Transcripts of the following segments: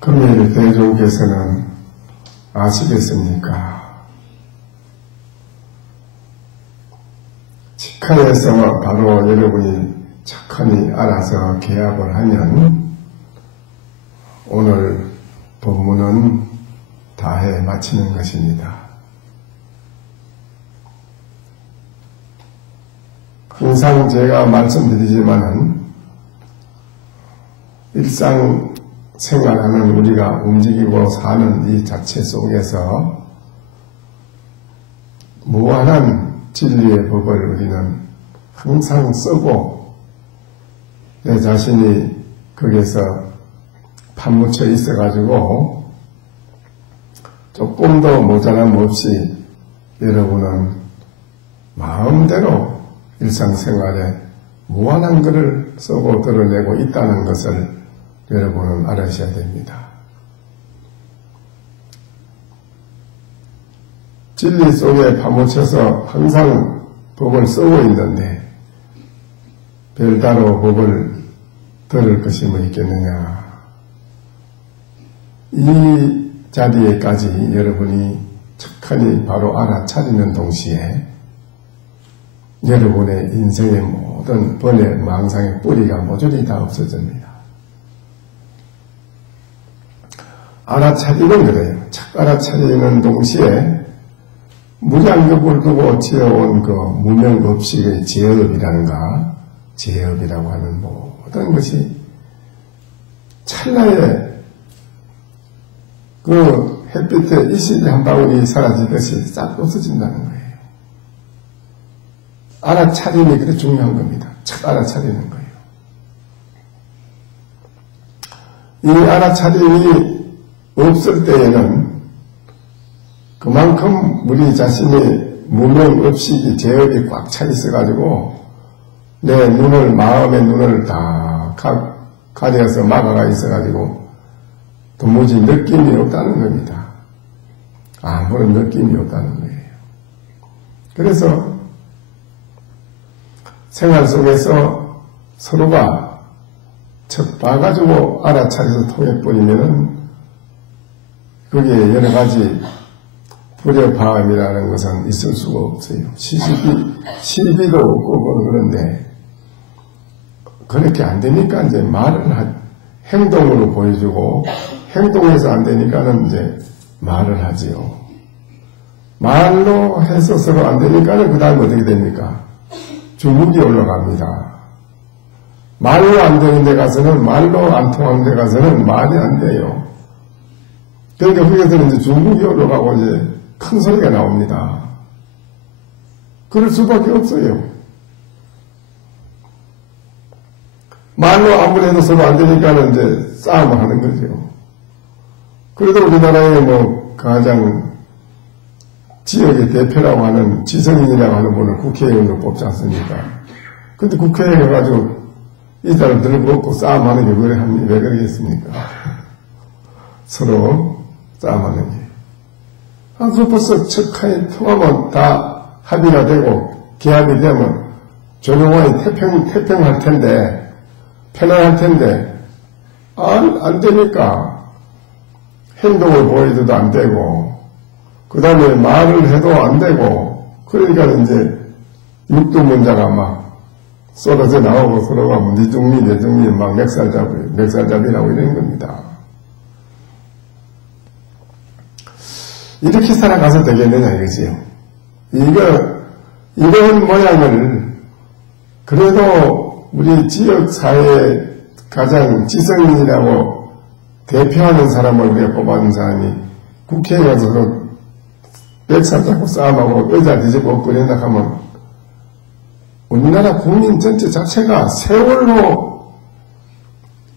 금일 대종께서는 아시겠습니까? 직하에서 바로 여러분이 착하니 알아서 개합을 하면 오늘 본문은 다해 마치는 것입니다. 항상 제가 말씀드리지만은 일상생활하는 우리가 움직이고 사는 이 자체 속에서 무한한 진리의 법을 우리는 항상 쓰고 내 자신이 거기에서 파묻혀 있어가지고 조금도 모자람 없이 여러분은 마음대로 일상생활에 무한한 것을 쓰고 드러내고 있다는 것을 여러분은 알으셔야 됩니다. 진리 속에 파묻혀서 항상 법을 쓰고 있는데 별다로 법을 들을 것이 뭐 있겠느냐. 이 자리에까지 여러분이 착하니 바로 알아차리는 동시에 여러분의 인생의 모든 번뇌, 망상의 뿌리가 모조리 다 없어집니다. 알아차리는 그래요. 착 알아차리는 동시에 무량겁을 두고 지어온 그 무명겁식의 제업이라는가, 제업이라고 하는 모든 것이 찰나에 그 햇빛에 이슬이 한 방울이 사라지듯이 싹 없어진다는 거예요. 알아차림이 그렇게 중요한 겁니다. 착 알아차리는 거예요. 이 알아차림이 없을 때에는 그만큼 우리 자신이 무명업식이 제업이 꽉 차 있어가지고 내 눈을, 마음의 눈을 다 가려서 막아가 있어가지고 도무지 느낌이 없다는 겁니다. 아무런 느낌이 없다는 거예요. 그래서 생활 속에서 서로가 척 봐가지고 알아차려서 통해버리면은 거기에 여러 가지 불협화음이라는 것은 있을 수가 없어요. 시비도 없고 그런데 그렇게 안 되니까 이제 행동으로 보여주고 행동해서 안 되니까는 이제 말을 하지요. 말로 해서 서로 안 되니까는 그 다음에 어떻게 됩니까? 중국이 올라갑니다. 말로 안 되는 데 가서는, 말로 안 통하는 데 가서는 말이 안 돼요. 그러니까 거기서는 이제 중국이 올라가고 이제 큰 소리가 나옵니다. 그럴 수밖에 없어요. 말로 아무리 해도 서로 안 되니까는 이제 싸움을 하는 거죠. 그래도 우리나라의 뭐 가장 지역의 대표라고 하는 지성인이라고 하는 분을 국회의원으로 뽑지 않습니까? 근데 국회의원 해가지고 이 사람 들고 싸움하는 게 왜 그러겠습니까? 서로 싸움하는 게. 한수 벌써 척하니 통하면 다 합의가 되고 계약이 되면 조용하니 태평할 텐데, 편안할 텐데, 안 되니까 행동을 보여줘도 안 되고, 그 다음에 말을 해도 안 되고, 그러니까 이제 육두문자가 막 쏟아져 나오고 서로가 뭐 네 중리 내 중리 막 맥살잡이라고 이런 겁니다. 이렇게 살아가서 되겠느냐 이거지요. 이런 모양을 그래도 우리 지역사회의 가장 지성인이라고 대표하는 사람을 우리가 뽑아준 사람이 국회에 가서 백살 잡고 싸움하고 의자 뒤집어 엎으린다 하면 우리나라 국민 전체 자체가 세월로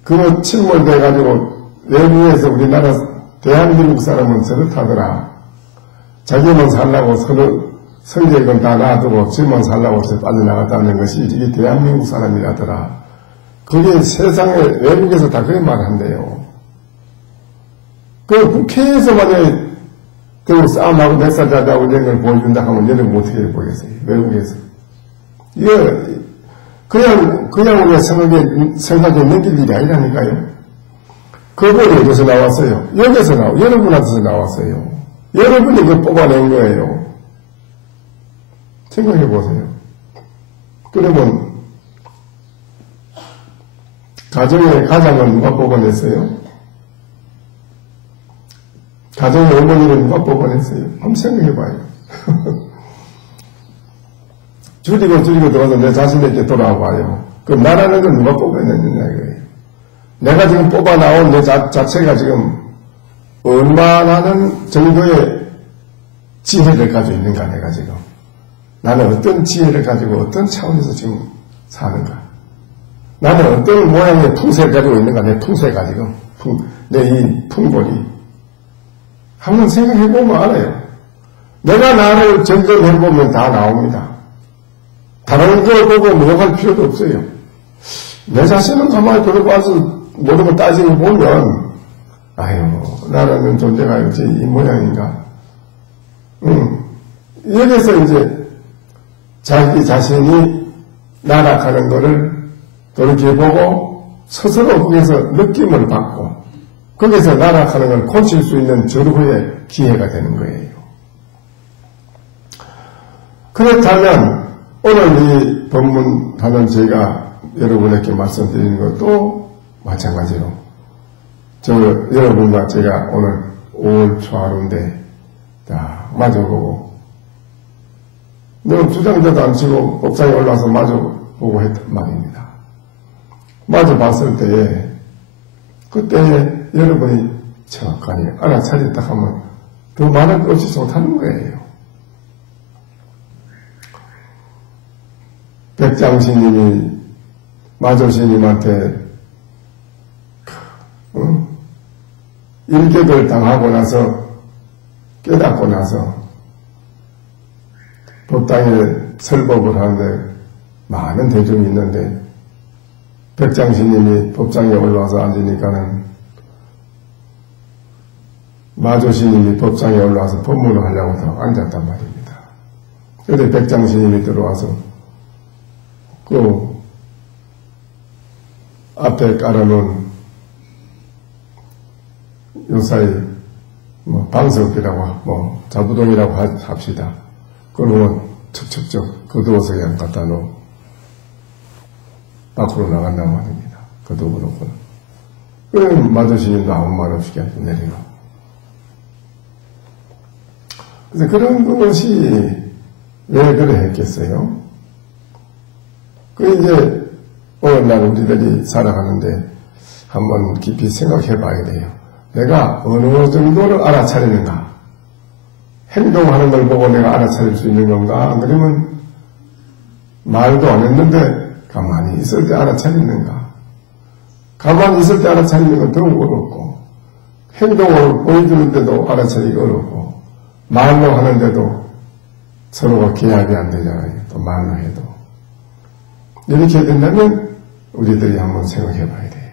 그 침몰돼가지고 외국에서 우리나라 대한민국 사람은 저렇다더라. 자기만 살라고 성격은 다 놔두고 지만 살라고 해서 빠져나갔다는 것이 이게 대한민국 사람이라더라. 그게 세상에 외국에서 다 그런 말을 한대요. 그 국회에서 만약에 그 싸움하고 뱃살 자자고 이런 걸 보여준다 하면 여러분 어떻게 보겠어요? 외국에서. 이게 그냥 우리가 생각에 느낄 일이 아니라니까요. 그분이 어디서 나왔어요? 여기서 여러분한테서 나왔어요. 여러분이 그걸 뽑아낸 거예요. 생각해 보세요. 그러면 가정의 가장은 누가 뽑아냈어요? 가정의 어머니는 누가 뽑아냈어요? 한번 생각해 봐요. 줄이고 들어가서 내 자신에게 돌아와 봐요. 그럼 나라는 걸 누가 뽑아냈느냐 이거예요. 내가 지금 뽑아 나온 내 자체가 지금 얼마나 정도의 지혜를 가지고 있는가 내가 지금. 나는 어떤 지혜를 가지고 어떤 차원에서 지금 사는가. 나는 어떤 모양의 풍세를 가지고 있는가. 내 풍세가 지금. 내 이 풍골이. 한번 생각해보면 알아요. 내가 나를 점검해보면 다 나옵니다. 다른 걸 보고 무역할 필요도 없어요. 내 자신은 가만히 들어봐서 모든 걸 따지고 보면 아유 나라는 존재가 어째 이 모양인가. 여기서 이제 자기 자신이 날아가는 것을 돌이켜보고 스스로 거기서 느낌을 받고 거기서 날아가는 걸 고칠 수 있는 절호의 기회가 되는 거예요. 그렇다면 오늘 이 법문하는 제가 여러분에게 말씀드리는 것도 마찬가지로 여러분과 제가 오늘 5월 초하루인데 마주보고 너무 주장자도 안 치고 법상에 올라와서 마주보고 했단 말입니다. 마주봤을 때에 그때 여러분이 정확하게 알아차렸다 하면 더 많은 것이 못하는 거예요. 백장스님이 마조스님한테 일격을 당하고 나서 깨닫고 나서 법당에 설법을 하는데 많은 대중이 있는데 백장스님이 법당에 올라와서 앉으니까는 마조스님이 법당에 올라와서 법문을 하려고 더 앉았단 말입니다. 그런데 백장스님이 들어와서 그 앞에 깔아놓은 요사이 방석이라고 자부동이라고 합시다. 그걸 척척척 거두어서 그냥 갖다 놓고 밖으로 나간단 말입니다. 거두어놓고는. 그러면 마조스님도 아무 말 없이 그냥 내려가. 그래서 그런 것이 왜 그래 했겠어요? 이제 오늘날 우리들이 살아가는데 한번 깊이 생각해 봐야 돼요. 내가 어느 정도를 알아차리는가? 행동하는 걸 보고 내가 알아차릴 수 있는 건가? 그러면 말도 안 했는데 가만히 있을 때 알아차리는가? 가만히 있을 때 알아차리는 건 더 어렵고 행동을 보여주는데도 알아차리기 어렵고 말로 하는데도 서로가 계약이 안 되잖아요. 또 말로 해도. 이렇게 된다면 우리들이 한번 생각해 봐야 돼요.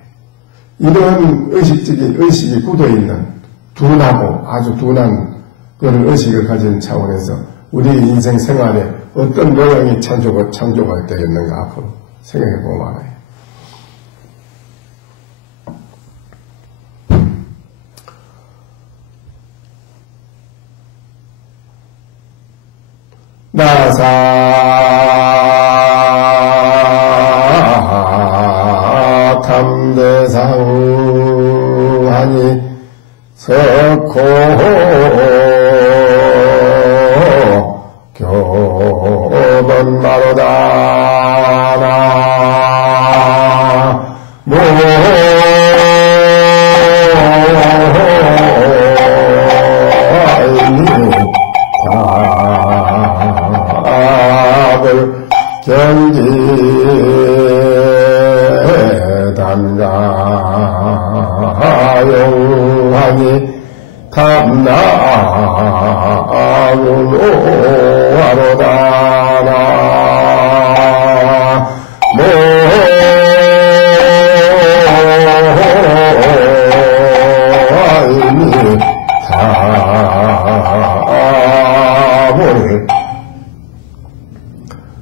이런 의식이 굳어있는 둔하고 아주 둔한 그런 의식을 가진 차원에서 우리 인생 생활에 어떤 모양이 창조가 되겠는가 앞으로 생각해 보면 알아요. 나사 탐대사우하니 석호 교본 마로다나 답을 경기단가용하니 탐나무로하로다나 모아이니 답을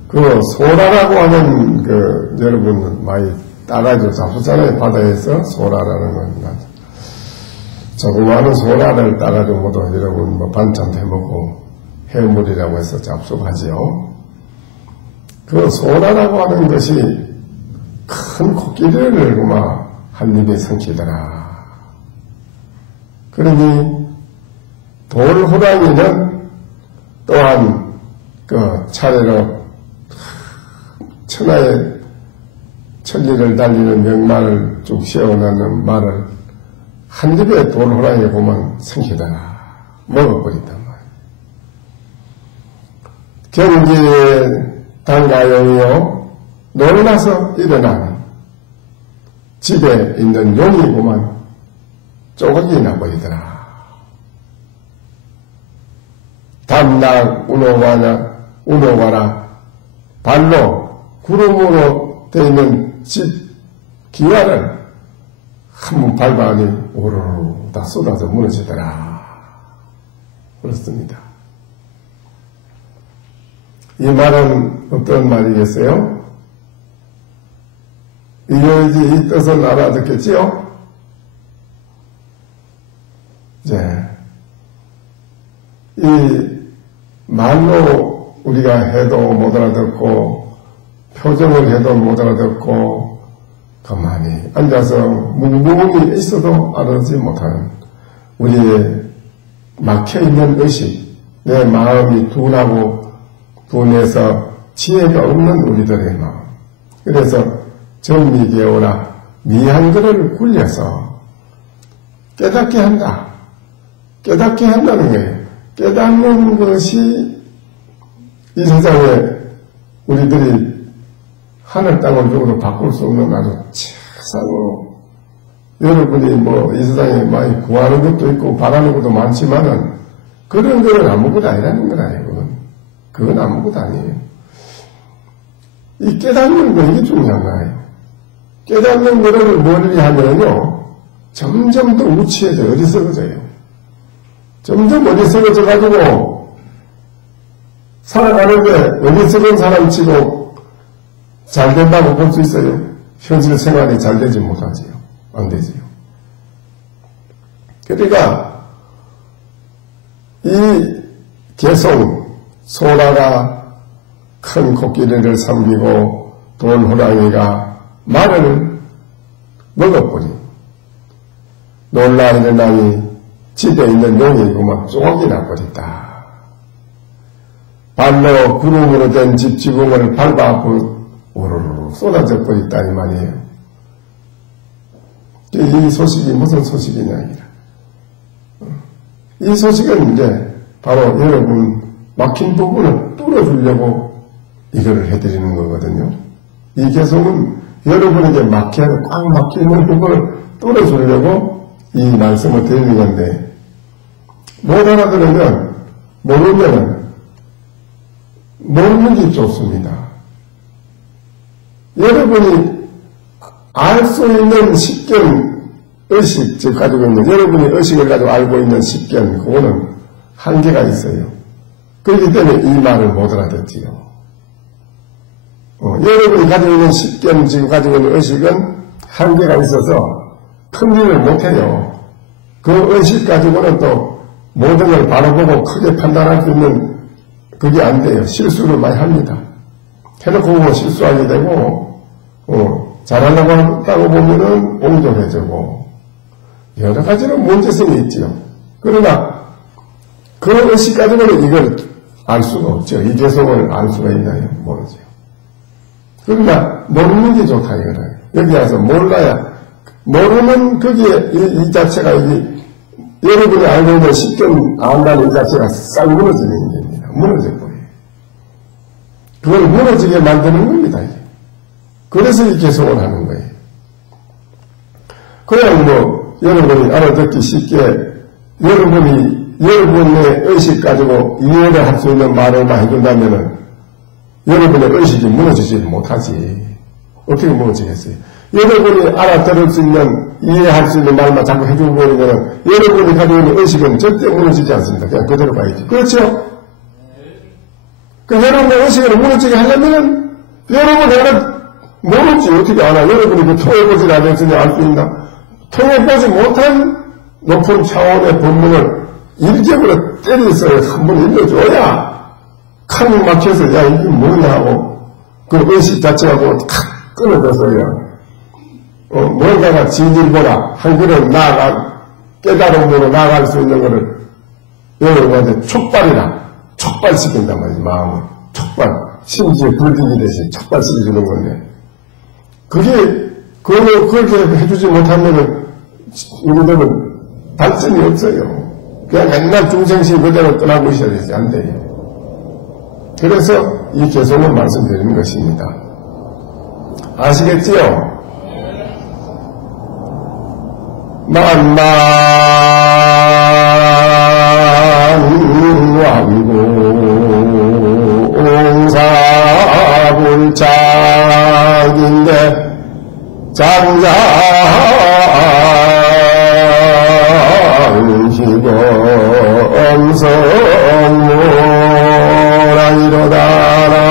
그 소라라고 하는 여러분 많이 따라줘 잡수잖아요. 바다에서 소라라는 건 조그마한 소라를 따가지고도 여러분 뭐 반찬도 해먹고 해물이라고 해서 잡수하지요. 그 소라라고 하는 것이 큰 코끼리를 그만 한 입에 삼키더라. 그러니 돌호랑이는 또한 그 차례로 천하의 천리를 달리는 명말을 쭉 세워놓는 말을 한 입에 돌호랑이에 보면 삼키더라. 먹어버린단 말이에요. 경기에 단가용이요 놀라서 일어나는 집에 있는 용이 보면 쪼각이 나버리더라. 담락 운어와라 발로 구름으로 되어 있는 집 기와를 한번 밟아니 오르르 다 쏟아져 무너지더라. 그렇습니다. 이 말은 어떤 말이겠어요? 이거지 이 뜻은 알아듣겠지요? 이제 이 말로 우리가 해도 못 알아듣고 표정을 해도 못 알아듣고 가만히 앉아서 묵묵히 있어도 알아듣지 못하는 우리의 막혀있는 의식, 내 마음이 둔하고 둔해서 지혜가 없는 우리들의 마음. 그래서 정미개오라 미한들을 굴려서 깨닫게 한다. 깨닫게 한다는 거예요. 깨닫는 것이 이 세상에 우리들이 하늘 땅을 누구도 바꿀 수 없는 아주 최상으로 여러분이 뭐 이 세상에 많이 구하는 것도 있고 바라는 것도 많지만은 그런 거는 아무것도 아니라는 건 아니고 그건 아무것도 아니에요. 이 깨닫는 거 이게 중요한 거예요. 깨닫는 거를 멀리 하면요 점점 더 우치해져 어리석어져요. 점점 어리석어져가지고 살아가는데 어리석은 사람치고 잘 된다고 볼 수 있어요? 현실 생활이 잘 되지 못하지요. 안 되지요. 그러니까 이 개송 소라가 큰 코끼리를 삼키고 돌호랑이가 말을 먹어버린 놀라 일어나니 집에 있는 용이 그만 쪼각이 나버렸다. 발로 구름으로 된 집 지붕을 밟아 오르르 쏟아져 버렸다 이 말이에요. 이 소식이 무슨 소식이냐 이 소식은 이제 바로 여러분 막힌 부분을 뚫어주려고 이거를 해드리는 거거든요. 이 개송은 여러분에게 꽉 막히는 부분을 뚫어주려고 이 말씀을 드리는 건데 못 알아들으면 모르는 게 좋습니다. 여러분이 알 수 있는 식견, 의식, 즉 가지고 있는 여러분이 의식을 가지고 알고 있는 식견, 그거는 한계가 있어요. 그렇기 때문에 이 말을 못 알아듣지요. 여러분이 가지고 있는 식견, 지금 가지고 있는 의식은 한계가 있어서 큰 일을 못해요. 그 의식 가지고는 또 모든 걸 바로 보고 크게 판단할 수 있는 그게 안 돼요. 실수를 많이 합니다. 해놓고 보면 실수하게 되고, 잘하려고 한다고 보면은 옹졸해지고, 여러 가지로 문제성이 있지요. 그러나, 그 의식 가지고는 이걸 알 수가 없죠. 이 개성을 알 수가 있나요? 모르죠. 그러나, 모르는 게 좋다, 이거는. 여기 와서 몰라야, 모르는 거기에 이 자체가 여러분이 알고 있는 식견 안다는 이 자체가 싹 무너지는 겁니다. 무너질 거예요. 그걸 무너지게 만드는 겁니다. 이게. 그래서 이 개성을 하는 거예요. 그냥 여러분이 알아듣기 쉽게 여러분의 의식 가지고 이해를 할 수 있는 말을만 해준다면은 여러분의 의식이 무너지지 못하지. 어떻게 무너지겠어요? 여러분이 알아들을 수 있는, 이해할 수 있는 말만 자꾸 해주고 버리면 여러분이 가지고 있는 의식은 절대 무너지지 않습니다. 그냥 그대로 가야지. 그렇죠? 여러분의 의식을 무너지게 하려면 여러분이 모르지. 어떻게 알아? 여러분이 통해보지 않았으니 알 수 있나? 통해보지 못한 높은 차원의 법문을 일격으로 때려서 한번 일러줘야 칸이 막혀서 야 이게 뭐냐 하고 그 의식 자체가 탁 끊어져서요. 뭔가가 진일보라 한 걸음 깨달음으로 나아갈 수 있는 것을 여러분한테 촉발시킨단 말이지. 마음을 촉발, 심지어 불기듯이 촉발시켜주는 건데 그렇게 해주지 못하면은 우리들은 발전이 없어요. 그냥 맨날 중생심 그대로 떠나고 있어야 되지. 안 돼요. 그래서 이 개성을 말씀드리는 것입니다. 아시겠지요? 만만 왕공사불장인데 장장시범성모라이로다라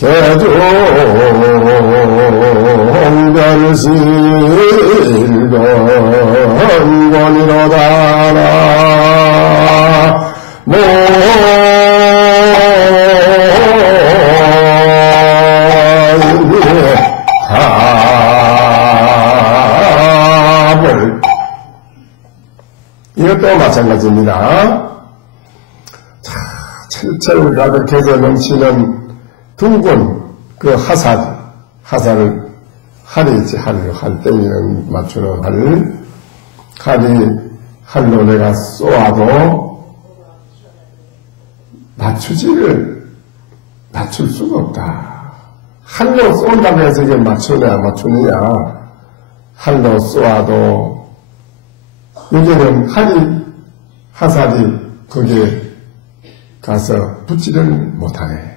개종별실건권이로다라 모임을 이것도 마찬가지입니다. 철철 가득해서 넘치는 둥근 그 하사를 할이지, 할 땡이는 맞추는 할로 내가 쏘아도 맞출 수가 없다. 할로 쏜다고 해서 이게 맞추느냐. 할로 쏘아도 여기는 하살이 거기에 가서 붙지를 못하네.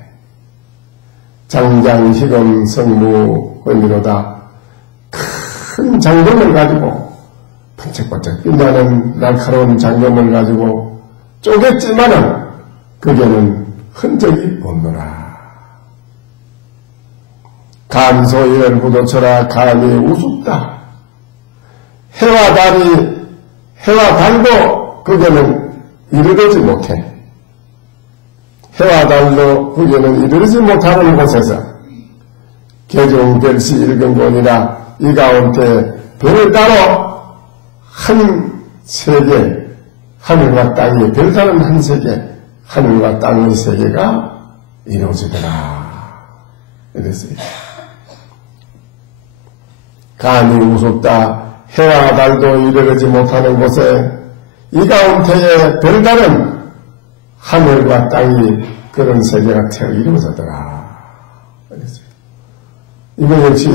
장장희검 성무원이로다. 큰 장검을 가지고 번쩍번쩍 빛나는 날카로운 장검을 가지고 쪼갰지만은 거기에는 흔적이 없노라. 감소열 부도처라 감이 우습다. 해와 달도 거기에는 이르르지 못해. 해와 달도 거기에는 이르르지 못하는 곳에서 개종별시 일근본이라 이 가운데 별을 따로 한 세계, 하늘과 땅이 별다른 한 세계, 하늘과 땅의 세계가 이루어지더라. 이랬어요. 감이 우습다. 해와 달도 이르르지 못하는 곳에 이 가운데에 별다른 하늘과 땅이 그런 세계가 이루어졌더라. 그랬어요. 이거 역시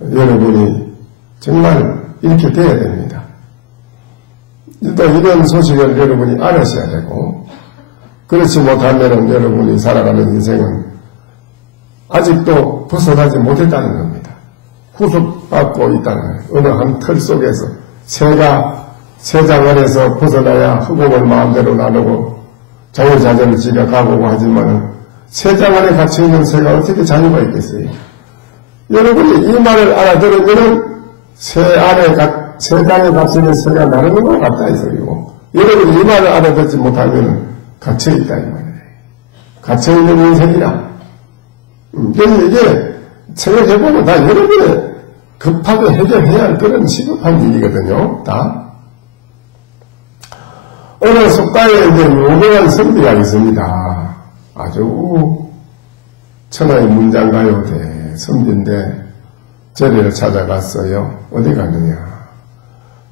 여러분이 정말 이렇게 돼야 됩니다. 또 이런 소식을 여러분이 알으셔야 되고, 그렇지 못하면 여러분이 살아가는 인생은 아직도 벗어나지 못했다는 겁니다. 후속받고 있다는 거예요. 어느 한 틀 속에서 세장 안에서 벗어나야 흑옥을 마음대로 나누고 자유자재를 지가 가보고 하지만 세장 안에 갇혀있는 새가 어떻게 자유가 있겠어요? 여러분이 이 말을 알아들으면 세장에 갇혀있는 새가 나르는 것 같다 이 소리고, 여러분이 이 말을 알아듣지 못하면 갇혀있다 이 말이에요. 갇혀있는 인생이라. 이게 생각해보면 다 여러분의 급하게 해결해야 할 그런 시급한 일이거든요. 다. 어느 속가에 이제 유명한 선비가 있습니다. 아주 천하의 문장가요 선비인데 저리를 찾아갔어요. 어디 가느냐.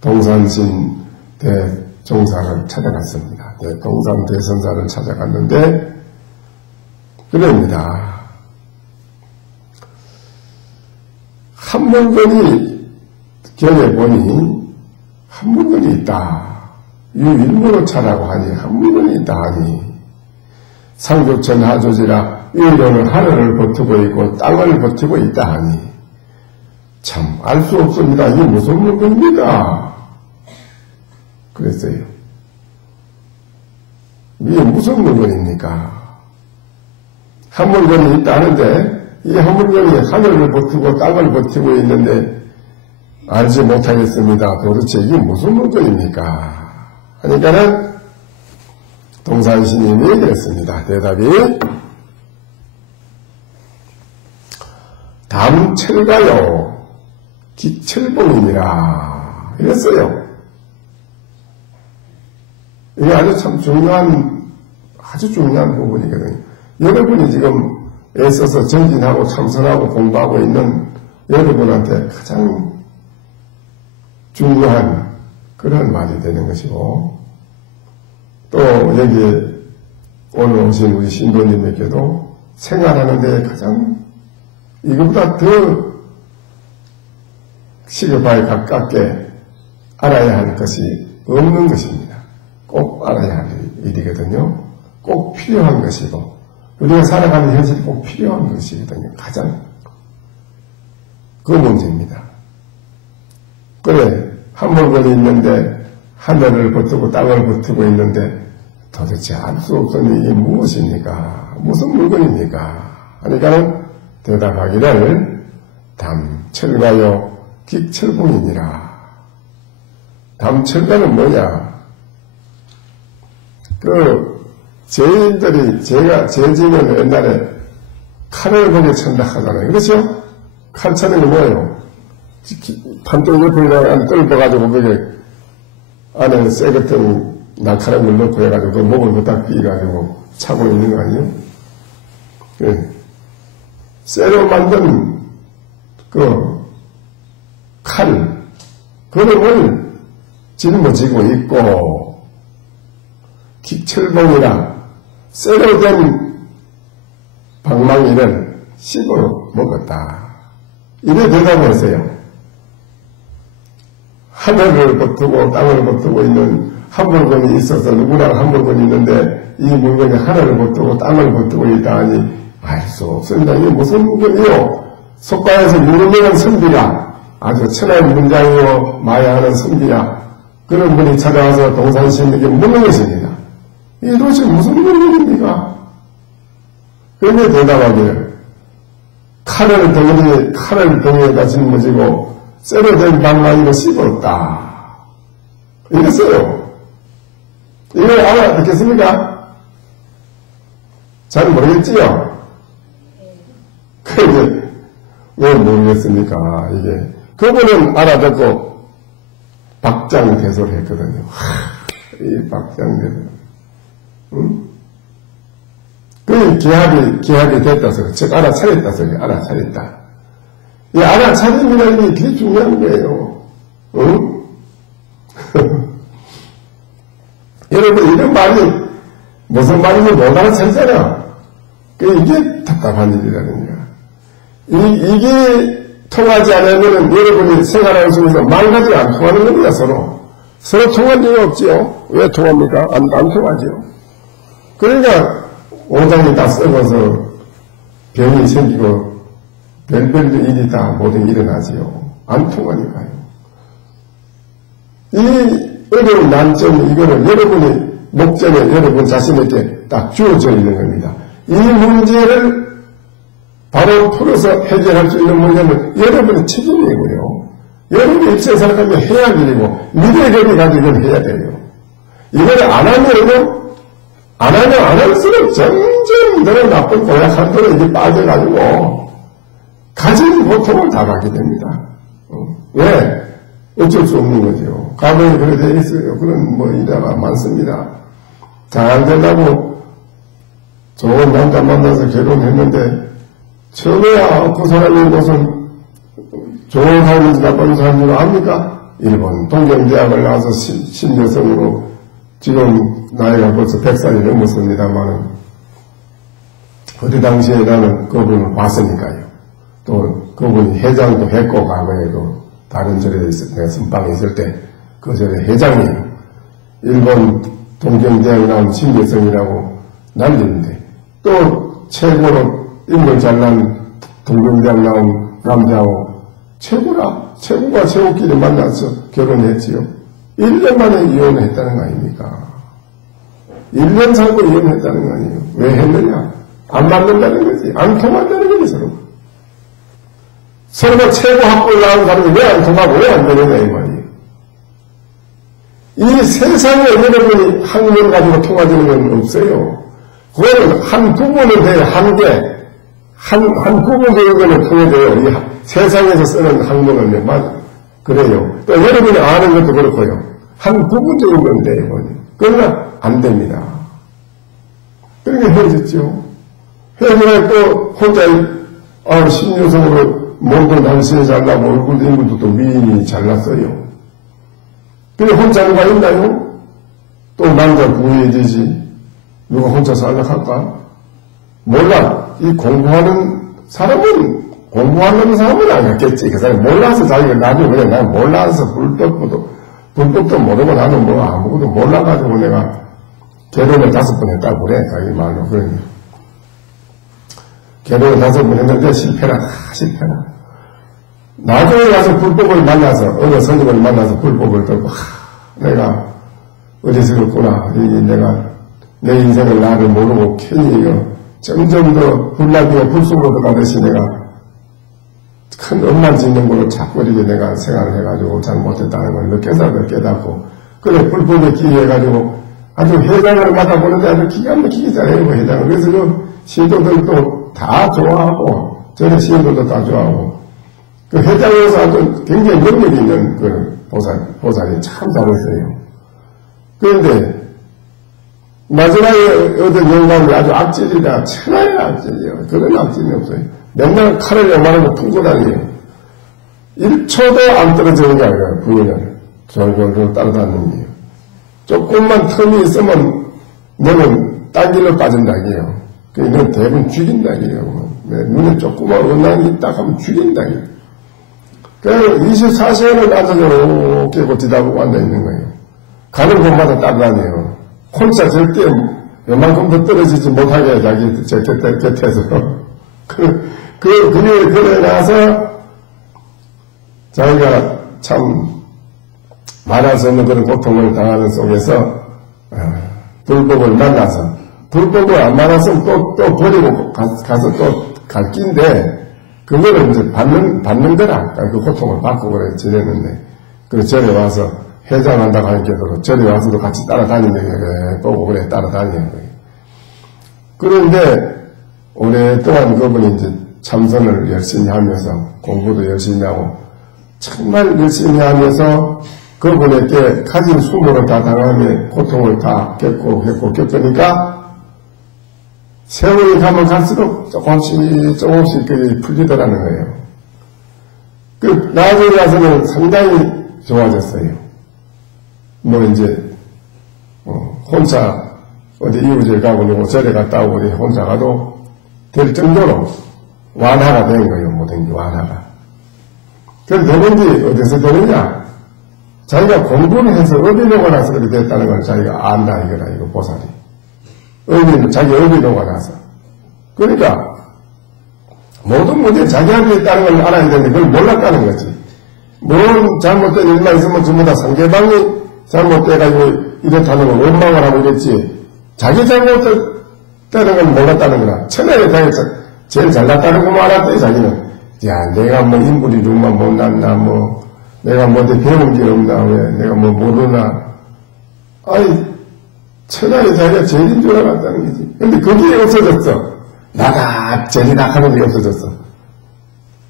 동산신 대종사를 찾아갔습니다. 동산 대선사를 찾아갔는데 그럽니다. 한 물건이 경에 보니 한 물건이 있다. 유일무로 차라고 하니 한 물건이 있다 하니 상족천 하조지라 유일로는 하늘을 버티고 있고 땅을 버티고 있다 하니 참 알 수 없습니다. 이게 무슨 물건입니까? 그랬어요. 이게 무슨 물건입니까? 한 물건이 있다는데 이 한 물건이 하늘을 버티고 땅을 버티고 있는데 알지 못하겠습니다. 도대체 이게 무슨 물건입니까? 하니까는 동산스님이 그랬습니다. 대답이 담철가요 기철봉이니라 이랬어요. 이게 아주 참 아주 중요한 부분이거든요. 여러분이 지금 애써서 정진하고 참선하고 공부하고 있는 여러분한테 가장 중요한 그런 말이 되는 것이고, 또 여기 오늘 오신 우리 신도님에게도 생활하는 데 가장 이것보다 더 시급하게 가깝게 알아야 할 것이 없는 것입니다. 꼭 알아야 할 일이거든요. 꼭 필요한 것이고 우리가 살아가는 현실이 꼭 필요한 것이거든요. 가장 그 문제입니다. 그래 한 물건이 있는데 하늘을 버티고 땅을 버티고 있는데 도대체 알 수 없으니 이게 무엇입니까? 무슨 물건입니까? 하니까는 대답하기를 담철가요 기철봉이니라. 담철가는 뭐냐? 제인들이 제 집은 옛날에 칼을 거기에 찬다 하잖아요. 그렇죠? 칼 차는 게 뭐예요? 판돌 옆에 뜰어가지고 거기에 안에 쇠 같은 날카로운 걸 넣고 해가지고 그 목을 갖다 끼가지고 차고 있는 거 아니에요? 네. 쇠로 만든 칼, 그놈을 짊어지고 있고, 기철봉이나 쇠로 된 방망이를 씹어 먹었다. 이래 대답을 했어요. 하늘을 버티고 땅을 버티고 있는 한 물건이 있어서 누구나 한 물건이 있는데 이 물건이 하늘을 버티고 땅을 버티고 있다 하니 알 수 없습니다. 이게 무슨 물건이요? 속가에서 유명한 선비라 아주 천하의 문장이요 마야하는 선비라 그런 분이 찾아와서 동산스님에게 묻는 것입니다. 이게 도대체 무슨 물건입니까? 그런데 대답하기를 칼을 등에다 짊어지고 쇠로 된 방망이로 씹었다. 이랬어요. 이걸 알아듣겠습니까? 잘 모르겠지요? 그런데 왜 모르겠습니까? 이게 그분은 알아듣고 박장대소를 했거든요. 이 박장대소. 응? 그 기합이 됐다 소리, 즉 알아차렸다 소리, 알아차렸다. 이 알아차림이라는 게 되게 중요한 거예요. 응? 여러분 이런 말이 무슨 말인지 못 알아차리잖아. 이게 답답한 일이라는 거야. 이게 통하지 않으면 여러분이 생활하는 속에서 말가지가 안 통하는 겁니다. 서로 통한 적이 없지요. 왜 통합니까? 안 통하지요. 그러니까 오장이 다 썩어서 병이 생기고 별별 일이 다 모두 일어나지요. 안 통하니까요. 이 어려운 난점 이거는 여러분이 목전에 여러분 자신에게 딱 주어져 있는 겁니다. 이 문제를 바로 풀어서 해결할 수 있는 문제는 여러분의 책임이고요. 여러분이 입시에 살아가면 해야 할 일이고 미래를 가지고 이걸 해야 돼요. 이걸 안 하면 안 할수록 점점 더 나쁜 고약한도로 이게 빠져가지고 가진 고통을 당하게 됩니다. 왜? 어쩔 수 없는 거죠. 과거에 그래 돼 있어요. 그런 일화가 많습니다. 잘 된다고 좋은 남자 만나서 결혼했는데 처음에야 그 사람이 무슨 좋은 사람인지 나쁜 사람인지 압니까? 일본 동경대학을 나와서 신여성으로 지금 나이가 벌써 100살이 넘었습니다만은 그때 당시에 나는 그분을 봤으니까요. 또 그분이 회장도 했고 과거에도 다른 절에 내가 선방에 있을 때 그 절에 회장이에요. 일본 동경대학에 나온 신여성이라고 난리인데 또 최고로 인물 잘난 동경대학 나온 남자하고 최고가 최고끼리 만나서 결혼했지요. 1년 만에 이혼을 했다는 거 아닙니까? 1년 살고 이혼했다는 거 아니에요. 왜 했느냐? 안 맞는다는 거지. 안 통한다는 거지, 서로. 서로가 최고 학벌 나온 사람이 왜 안 통하고 왜 안 되느냐, 이 말이에요. 이 세상에 여러분이 학문 가지고 통하지는 건 없어요. 그거는 한 부분은 돼요, 한 개. 한 부분 정도는 통해져요. 이 세상에서 쓰는 학문은 맞아. 그래요. 또 여러분이 아는 것도 그렇고요. 한 부분 정도는 돼요. 그러나 안 됩니다. 그러니까 헤어졌죠. 헤어지면 또 혼자 신여성으로 몸도 남신이 잘나고 얼굴도 인물도 또 미인이 잘났어요. 근데 혼자 누가 있나요? 또 남자 구해지지. 누가 혼자 살락할까? 몰라. 이 공부하는 사람은 안 했겠지. 그 사람이 몰라서 자기가 나중에 그래. 난 몰라서 불법도 모르고 나는 뭐 아무것도 몰라가지고 내가 결혼을 5번 했다고 그래. 자기 말로. 그러니. 결혼을 5번 했는데 실패라. 나중에 가서 불법을 만나서, 어느 스님을 만나서 불법을 듣고, 내가 어리석었구나. 내가 내 인생을 나를 모르고 괜히 점점 더 불나기가 불속으로 들어가듯이 내가 큰 엄만 짓는 걸로 자꾸 이렇게 내가 생각을 해가지고 잘못했다는 걸 늦게서도 깨닫고, 그래, 불법에 기회해가지고 아주 회장을 맡아보는데 아주 기가 막히게 잘해요, 회장을. 그래서 그 신도들도 다 좋아하고, 저는 신도도 다 좋아하고, 그 회장에서 아주 굉장히 능력 있는 그 보살이 참 잘했어요. 그런데, 마지막에 얻은 영광이 아주 악질이다. 천하의 악질이에요. 그런 악질이 없어요. 맨날 칼을 요만하고 품고 다니에요. 1초도 안 떨어지는 게 아니라 부인을 졸졸 따라다니는 게요. 조금만 틈이 있으면 너는 딴 길로 빠진다기요. 너는 대부분 죽인다기요. 눈에 조그만 은난이 있다 하면 죽인다기요. 그래서 24시간을 앉아서 깨고 뒤다보고 앉아있는 거예요. 가는 곳마다 따라다녀요. 혼자 절대 요만큼도 떨어지지 못하게 자기 저 곁에서. 그래 나서 자기가 참 말할 수 없는 그런 고통을 당하는 속에서 불법을 만나서 불법을 안 만났으면 또 버리고 가서 또 갈 긴데 그거를 이제 받는 거라. 그 고통을 받고 그래 지냈는데 그래서 절에 와서 회장한다고 하니까도 절에 와서도 같이 따라다니는 거예요. 보고 그래 따라다니는 거예요. 그런데 오랫동안 그분이 이제 참선을 열심히 하면서 공부도 열심히 하고 정말 열심히 하면서 그분에게 가진 수모를 다 당하며 고통을 다 겪으니까 세월이 가면 갈수록 조금씩 그게 풀리더라는 거예요. 그 나중에 가서는 상당히 좋아졌어요. 뭐 이제 혼자 어디 이웃을 가고 누구 절에 갔다 오고 혼자 가도 될 정도로 완화가 된 거예요. 모든 게 완화가. 그래서 되는 게 어디서 되느냐? 자기가 공부를 해서 어비노가 나서 그렇게 됐다는 걸 자기가 안다 이거다 이거 보살이. 자기 어비노가 나서. 그러니까 모든 문제 자기한테 있다는 걸 알아야 되는데 그걸 몰랐다는 거지. 뭔 잘못된 일만 있으면 전부 다 상대방이 잘못돼가지고 이렇다는 걸 원망을 하고 이랬지. 자기 잘못되는 걸 몰랐다는 거라. 천하에 자기가 제일 잘났다는 것만 알았대, 자기는. 야, 내가 뭐 인물이 누구만 못났나, 뭐, 내가 뭐 어디 배운 게 없나, 왜, 내가 뭐 모르나. 아니, 천하에 자기가 제일인 줄 알았다는 거지. 근데 그게 없어졌어. 저리다 하는 게 없어졌어.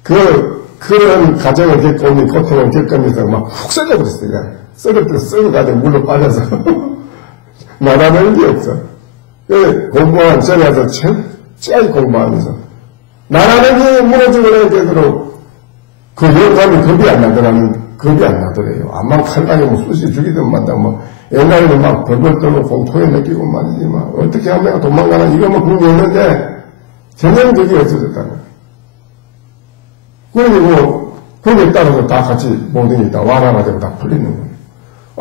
그런 가정을 겪고 오는 고통을 겪으면서 막 훅 썩어버렸어, 그냥. 썩어가지고 물로 빠져서. 나다는 게 없어. 공부한 전에 와서 철저히 공부하면서. 나라는 게 무너지고 되도록 그 영감이 겁이 안 나더래요. 암만 칼날에 뭐 쑤시 죽이든 만다, 뭐, 옛날에는 막 벌벌 떨고 공포에 느끼고 말이지, 막, 어떻게 하면 내가 도망가나, 이거 뭐 그런 게 있는데, 전혀 그게 없어졌다는 거예요. 그리고, 거기에 따라서 다 같이 모든 게 다 완화가 되고 다 풀리는 거예요.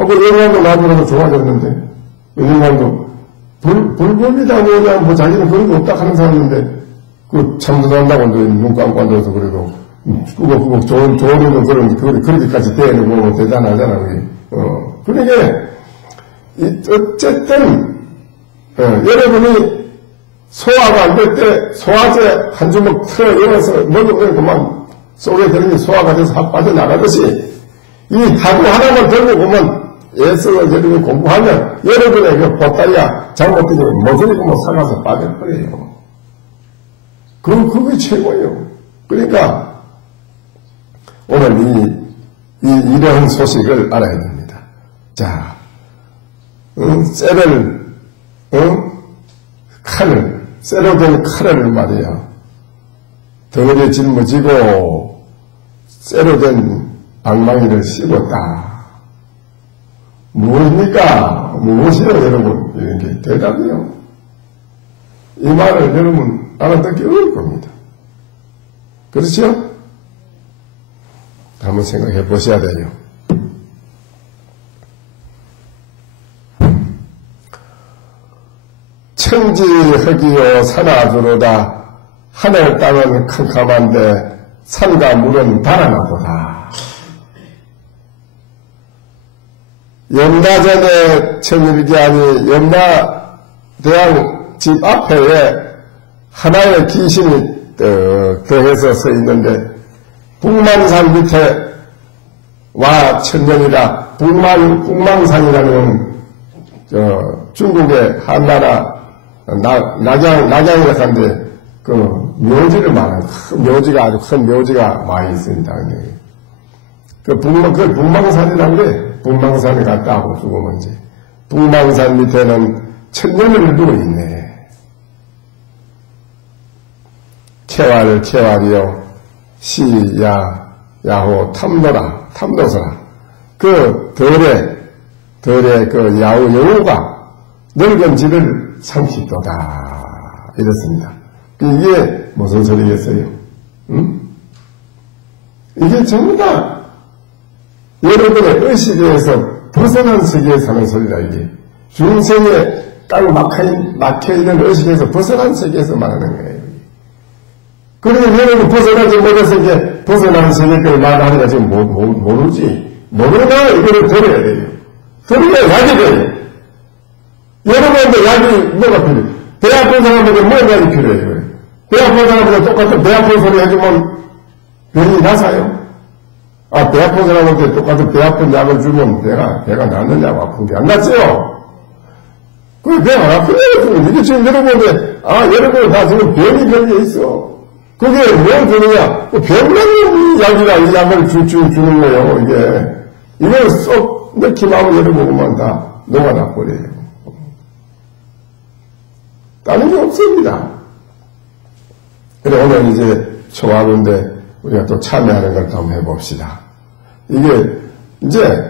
그 영감도 나중에도 좋아졌는데, 영감도, 불법이다 뭐냐, 뭐 자기는 그런 거 없다 하는 사람인데, 그 참선한다고 눈 감고 앉아서 그래도 꾸벅꾸벅 좋은 그렇게까지 되는 거고 대단하잖아, 그게. 그러니까, 어쨌든, 여러분이 소화가 안 될 때 소화제 한 주먹 틀어 열어서 먹으면 그만 속에 들으면 소화가 돼서 확 빠져나가듯이 이 타구 하나만 들고 보면 애써서 여러분이 공부하면 여러분의 그 보따리가 잘못되면 모서리고 뭐 살아서 빠져버려요. 그게 최고예요. 그러니까 오늘 이러한 소식을 알아야 됩니다. 자, 쇠로 된 칼을 말이야. 덩어리에 짊어지고 쇠로 된 방망이를 씹었다. 무엇입니까? 무엇이요, 여러분? 이런 게 대답이요. 이 말을 여러분 알아듣기 어려울 겁니다. 그렇죠? 한번 생각해 보셔야 돼요. 천지허기요 산하주로다. 하늘 땅은 캄캄한데 산과 물은 달아나보다. 염라전에 천일기하니 염라대왕 집 앞에 하나의 기신이 더해서 서 있는데 북만산 밑에 와 천년이라. 북망산이라는 중국의 한나라 낙양이라고 하는데 그 묘지를 말하는 큰 묘지가 아주 큰 묘지가 많이 있습니다. 그 북망산이라는 게 북망산을 갔다 하고 죽으면 이제 북망산 밑에는 천년을 두고 있네. 캐활이요 야호 탐노서라. 그 덜의 그 여우가 늙은 집을 삼키도다. 이렇습니다. 이게 무슨 소리겠어요? 이게 전부 다 여러분의 의식에서 벗어난 세계에 사는 소리다, 이게. 중생에 딱 막혀있는 의식에서 벗어난 세계에서 말하는 거예요. 그러니까 여러분 벗어나지 못해서 이제 벗어난 세계를 말하니까 지금 모르지. 모르나 이거를 들어야 돼요. 들어야 약이 돼요. 여러분한테 약이 뭐가 필요해요? 배 아픈 사람한테 뭐 약이 필요해요? 배 아픈 사람한테 똑같은 배 아픈 소리 해주면 병이 나사요? 배 아픈 사람한테 똑같은 배 아픈 약을 주면 배가 낫느냐고 아픈 게 안 낫죠? 그게 배가 안 아프냐고. 이게 지금 여러분한테, 여러분 다 지금 병이 별게 있어. 그게 뭘 주느냐? 병나는 약이라 이 약을 주는 거예요, 이게. 이걸 쏙 넣기만 하면 여러분만 다 녹아나버려요. 다른 게 없습니다. 그래, 오늘 이제 초하루인데 우리가 또 참여하는 걸 또 한번 해봅시다. 이게 이제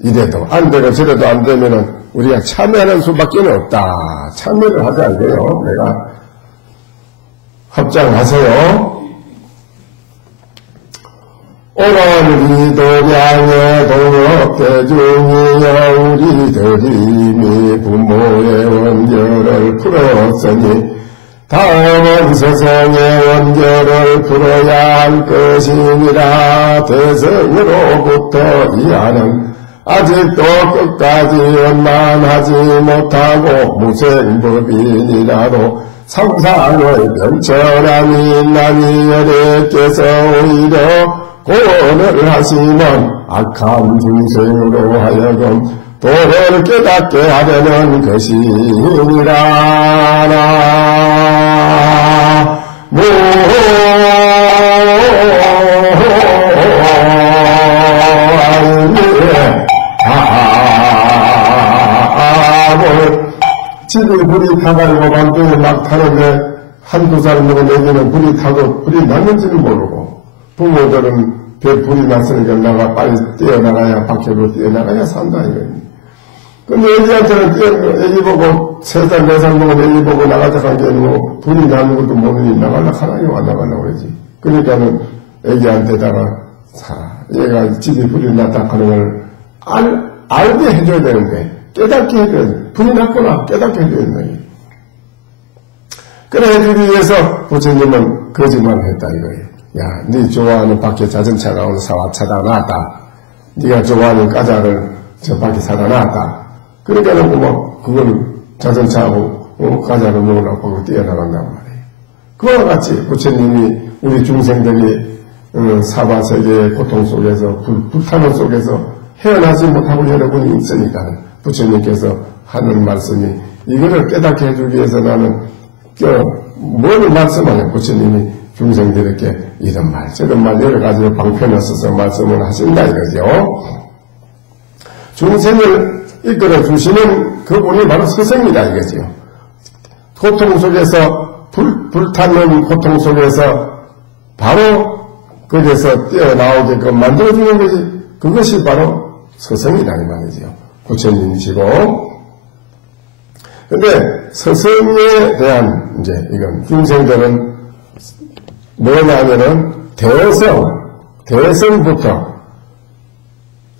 이래도 안 되고 저래도 안 되면은 우리가 참여하는 수밖에 없다. 참여를 하자 이거요. 내가 합장하세요. 오늘 이도량의 동업대중이여 우리들이 이미 부모의 원결을 풀었으니 다음은 세상의 원결을 풀어야 할 것이니라. 대성으로부터 이하는 아직도 끝까지 원만하지 못하고 무생법인이라도 상상의 변천한 인난이 여래께서 오히려 고언을 하시면 악한 중생으로 하여금 도를 깨닫게 하려는 것이니라. 집이 불이 타가지고 만두에 막 타는데 한두 살 먹은 애기는 불이 타고 불이 났는지는 모르고 부모들은 배 불이 났으니까 빨리 뛰어나가야 밖으로 뛰어나가야 산다 이거니. 근데 애기한테는 애기 보고 3살 4살 먹은 애기 보고 나가자 한 게 뭐 불이 나는 것도 모르니 나가려고 하나요 안 나가려고 그러지. 그러니까는 애기한테다가 얘가 집이 불이 났다 하는 걸 알게 해줘야 되는데 깨닫게 해줘야 돼. 불이 났구나 깨닫게 해줘야 된다. 그래 해주기 위해서 부처님은 거짓말을 했다 이거예요. 야, 네 좋아하는 밖에 자전차가 오늘 사다 놨다. 네가 좋아하는 과자를 저 밖에 사다 놨다. 그러니까 뭐 그걸 자전차하고 과자를 먹으려고 뛰어나간단 말이에요. 그와 같이 부처님이 우리 중생들이 사바세계의 고통 속에서 불타는 속에서 헤어나지 못하고 여러분이 있으니까 부처님께서 하는 말씀이 이거를 깨닫게 해주기 위해서 나는 뭘 말씀하냐. 부처님이 중생들에게 이런 말 저런 말 여러 가지로 방편을 써서 말씀을 하신다 이거죠. 중생을 이끌어 주시는 그분이 바로 스승이다 이거죠. 고통 속에서 불타는 고통 속에서 바로 거기에서 뛰어나오게끔 만들어주는 것이 그것이 바로 스승이다 이 말이죠. 부처님이시고. 근데 스승에 대한 이제 이건 중생들은 뭐냐면은 대성부터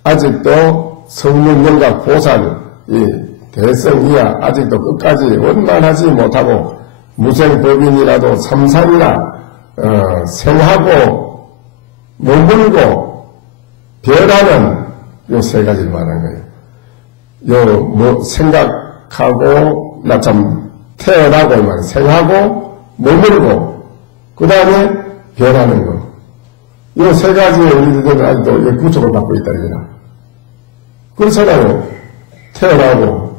아직도 성문명각 보살 이 대성이야 아직도 끝까지 원만하지 못하고 무생법인이라도 삼산이나 생하고 머물고 변하는 요 세 가지를 말한 거예요. 요 뭐 생각하고 나참 태어나고 말이야. 생하고 머물고 그 다음에 변하는 거. 요 세 가지에 우리들은 아직도 구속을 받고 있다 이거나. 그렇잖아요. 태어나고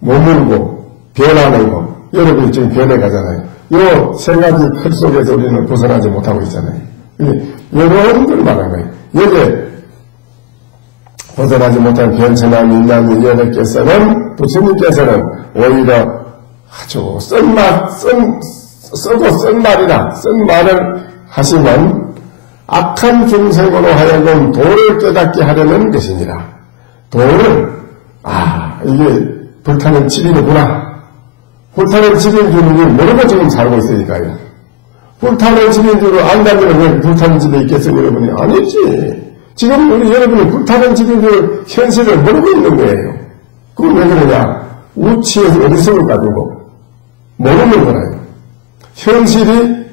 머물고 변하는 거. 여러분이 지금 변해가잖아요. 요 세 가지 틀 속에서 우리는 벗어나지 못하고 있잖아요. 이런 걸 말하는 거예요. 여기에 벗어나지 못한 변천한 인간이 여러분께서는 부처님께서는 오히려 아주 쓴 말을 하시면 악한 중생으로 하여금 도를 깨닫게 하려는 것이니라. 도를 이게 불타는 집이구나. 불타는 집인 줄을 모르고 지금 살고 있으니까요. 불타는 집인 줄을 안다면 왜 불타는 집에 있겠어요, 여러분이? 아니지. 지금 우리 여러분이 불타는 집인 줄 현실을 모르고 있는 거예요. 그건 왜 그러냐? 우치에서 어리석을 가지고 모르는 거라요. 현실이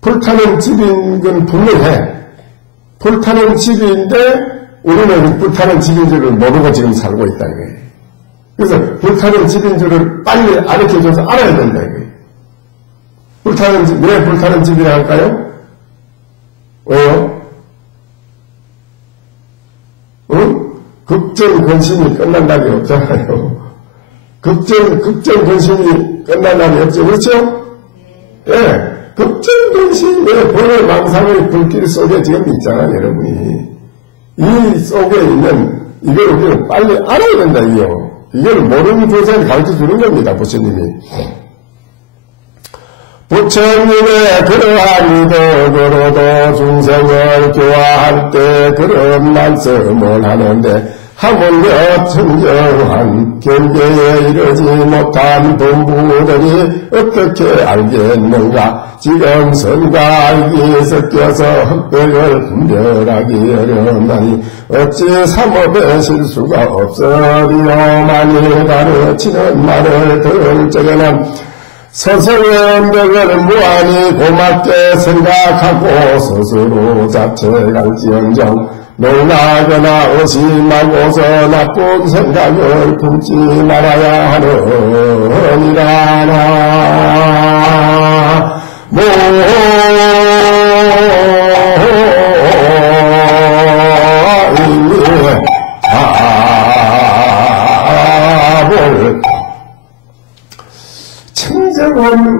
불타는 집인 건 분명해. 불타는 집인데 우리는 불타는 집인 줄을 모르고 지금 살고 있다 이거예요. 그래서 불타는 집인 줄을 빨리 가르쳐줘서 알아야 된다 이거예요. 불타는 집, 왜 불타는 집이라 할까요? 왜요? 극정 근심이 끝난 날이 없잖아요. 극정 근심이 끝난 날이 없죠. 그렇죠? 예. 극정 근심의 본의 망상의 불길 속에 지금 있잖아요, 여러분이. 이 속에 있는, 이걸 우리는 빨리 알아야 된다, 이요. 이걸 모르는 조사에 가르쳐 주는 겁니다, 부처님이. 부처님의 그러한 덕으로도 중생을 교화할 때 그런 말씀을 하는데 하물며 청정한 경계에 이르지 못한 동부들이 어떻게 알겠는가. 지금 선과 악이 섞여서 흑백을 분별하기 어렵나니 어찌 삼업의 실수가 없으리오마니. 가르치는 말을 들을 적에는 스스로의 언덕을 무한히 고맙게 생각하고 스스로 자책할지언정 놀라거나 의심하고서 나쁜 생각을 품지 말아야 하느니라.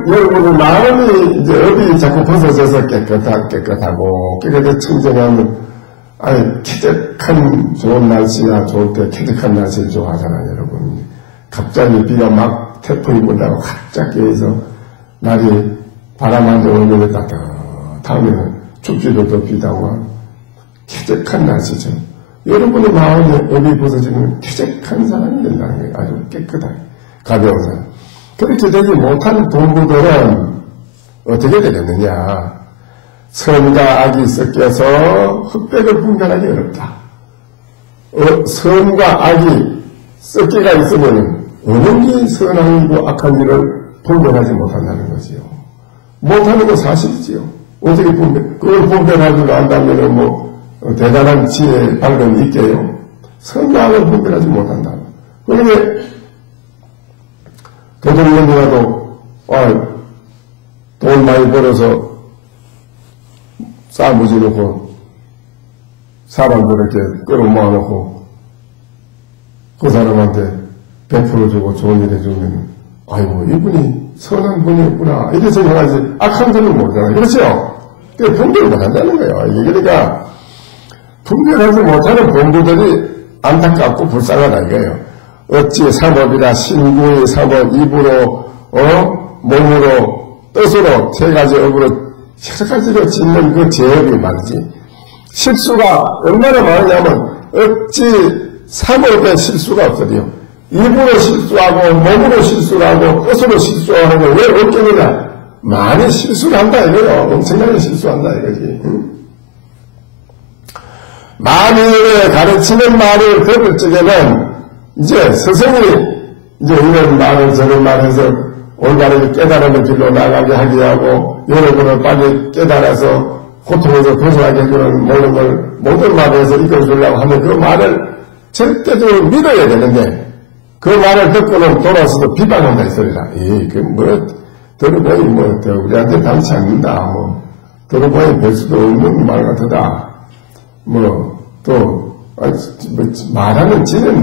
여러분의 마음이 이제 업이 자꾸 벗어져서 깨끗하고 청정하면 쾌적한 좋은 날씨나 좋을 때 쾌적한 날씨를 좋아하잖아요, 여러분. 갑자기 비가 막 태풍이 분다고 갑자기 해서 날이 바람한테 오면 따뜻하면 춥지도 더 비다고 쾌적한 날씨죠. 여러분의 마음에 업이 벗어지면 쾌적한 사람이 된다는 거예요. 아주 깨끗하게 가벼운 사람. 그렇게 되지 못한 동부들은 어떻게 되겠느냐. 선과 악이 섞여서 흑백을 분별하기 어렵다. 선과 악이 섞여가 있으면 어느 게 선악이고 악한 일을 분별하지 못한다는 거지요. 못하는 건 사실이지요. 어떻게 그걸 분별할 줄 안다면 뭐, 대단한 지혜, 방법이 있게요. 선악을 분별하지 못한다. 그러게, 도둑놈이라도, 돈 많이 벌어서 싸무지 놓고, 사람들 이렇게 끌어모아놓고, 그 사람한테 100% 주고 좋은 일 해주면, 아이고, 이분이 선한 분이었구나. 이렇게 생각하지, 악한 분은 모르잖아요. 그렇죠? 그 분별을 못한다는 거예요. 이게 그러니까, 분별하지 못하는 본부들이 안타깝고 불쌍하다 이거예요. 어찌 삼업이라 신구의 삼업, 입으로, 몸으로, 뜻으로, 세 가지 업으로, 여러 가지로 짓는 그 제업이 말이지. 실수가 얼마나 많으냐면, 어찌 삼업에 실수가 없어요. 입으로 실수하고, 몸으로 실수하고, 뜻으로 실수하고, 왜 없겠느냐? 많이 실수를 한다 이거예요. 엄청나게 실수한다 이거지. 응? 만일에 가르치는 말을 들을 적에는 이제 스승이 이제 이런 말을 저런 말해서 올바르게 깨달음의 길로 나가게 하게 하고 여러분을 빨리 깨달아서 고통에서 벗어나게 해주는 모든 말에서 이끌어주려고 하는 그 말을 절대적으로 믿어야 되는데 그 말을 듣고는 돌아서도 비판한다 이 소리다. 그 뭐 들어보니 뭐 우리한테 당치 않는다. 뭐 들어보니 별 수도 없는 말 같다. 말하는 지는